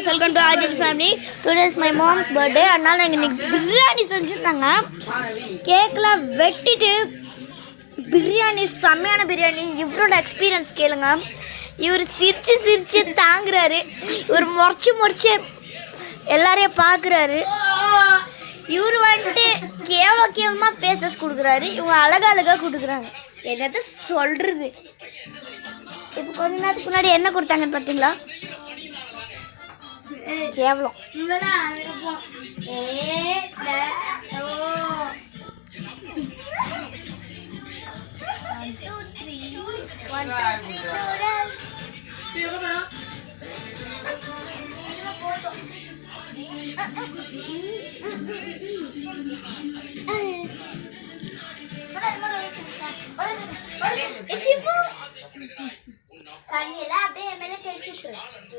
guys, welcome to Ajit family. Today is my mom's birthday. அதனால நாங்க இன்னைக்கு பிரியாணி செஞ்சிருந்தாங்க. கேக்லாம் வெட்டிட்டு பிரியாணி செமையான பிரியாணி. இவரோட எக்ஸ்பீரியன்ஸ் கேளுங்க. இவர் சிரிச்சு தாங்குறாரு. இவர் முறைச்சு எல்லாரையும் பார்க்குறாரு. இவர் வந்துட்டு கேவலமாக ஃபேஸஸ் கொடுக்குறாரு. இவங்க அழகா கொடுக்குறாங்க. என்னது சொல்கிறது. இப்போ கொஞ்ச நேரத்துக்கு முன்னாடி என்ன கொடுத்தாங்கன்னு பார்த்தீங்களா? கேவலம்.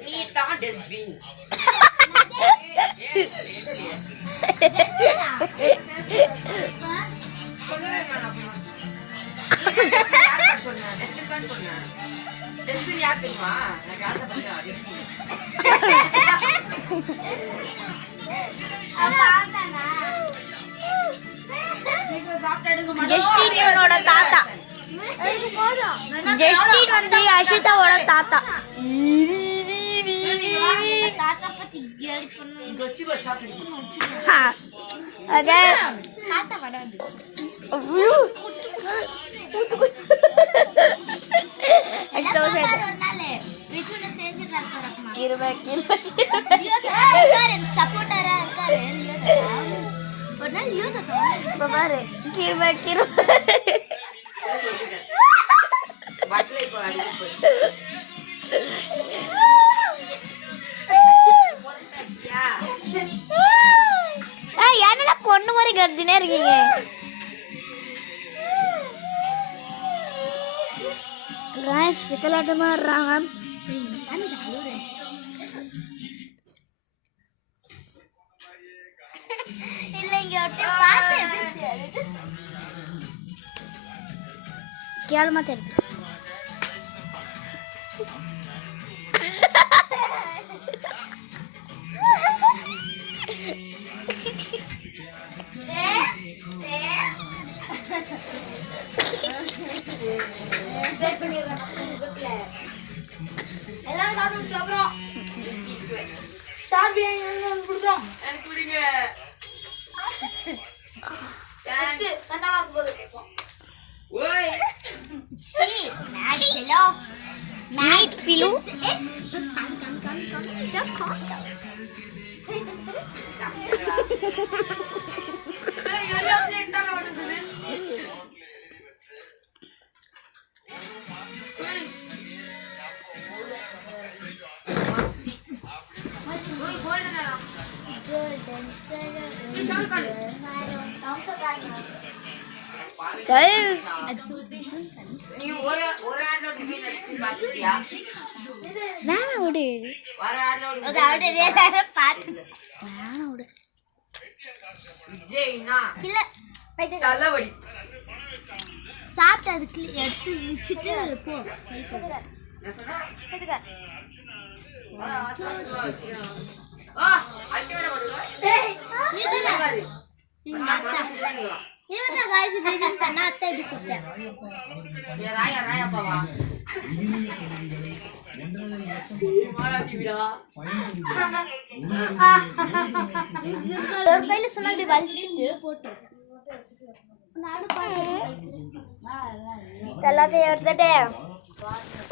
நீ தான் டஸ்ட்பின். டஸ்ட்பின் யார் தெரியுமா? எனக்கு ஆசைப்பட்டா ஜஸ்டினோட தாத்தா. ஜஸ்டின் வந்து அஷிதாவோட தாத்தா. என்னடா பொண்ணு மாதிரி கத்தினே இருக்கீங்க? காய்ஸ் பித்தலாட்டமா இருறாங்க. கேவலமா தெரியுது. Night flu. சாப்பிட்டதுக்கு எடுத்து வச்சுட்டு போ. ஒரு கையில சொன்னா போட்டு எல்லாத்தையும் எடுத்துட்டு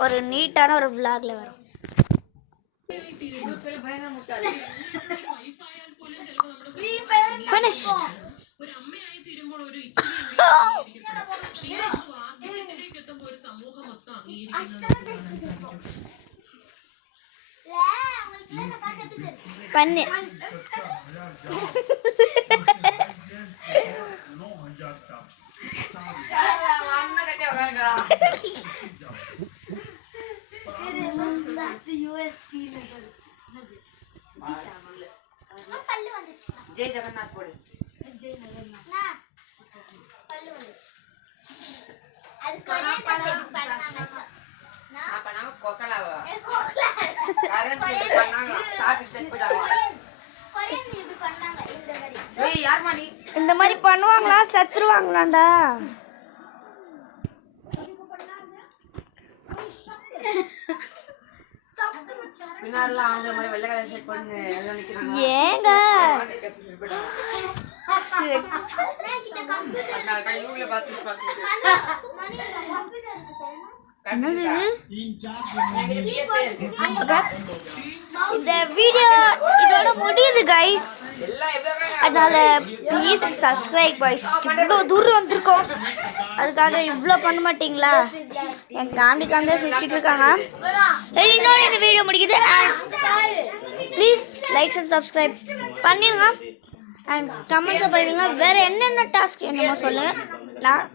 ஒரு நீட்டான ஒரு விளாக்ல வரும். பண்ணு जय जगन्नाथ बोले जय जगन्नाथ पल्लू அது கொரியன்ல பண்ணாங்க நான் பண்ணாங்க கோக்கலாவா கோக்கலா கரண்ட் பண்ணாங்க சாப்பிட்டு பண்ணுவாங்களா செத்துருவாங்களாண்டா பின்னாடிலாம் ஆங்கில மாதிரி வெள்ளை கலர் ஷர்ட் பண்ணு எல்லாம் நிக்கிறாங்க ஏங்க யூல பார்த்து என்னது இருக்கு இந்த வீடியோ இதோட முடியுது கைஸ் எல்லாம் எவ்வளவு அதனால ப்ளீஸ் சப்ஸ்கிரைப் கைஸ் இவ்வளோ தூரம் வந்திருக்கோம் அதுக்காக இவ்வளோ பண்ண மாட்டீங்களா என் காமெடியாக சிரிச்சிட்டு இருக்காங்க இன்னொரு இந்த வீடியோ முடிக்குது ப்ளீஸ் லைக்ஸ் அண்ட் சப்ஸ்கிரைப் பண்ணிடுங்க அண்ட் கமெண்ட்ஸை பண்ணுங்க வேறு என்னென்ன டாஸ்க் என்னமோ சொல்லுங்கள் நான்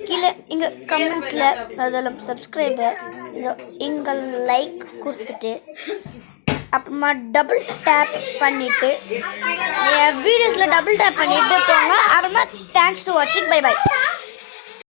கீழே இங்கே கமெண்ட்ஸில் அதில் சப்ஸ்கிரைபர் இதோ இங்கே லைக் கொடுத்துட்டு அப்புறமா டபுள் டேப் பண்ணிவிட்டு வீடியோஸில் டபுள் டேப் பண்ணிவிட்டு போங்க அப்புறமா தேங்க்ஸ் டு வாட்சிங் பை பை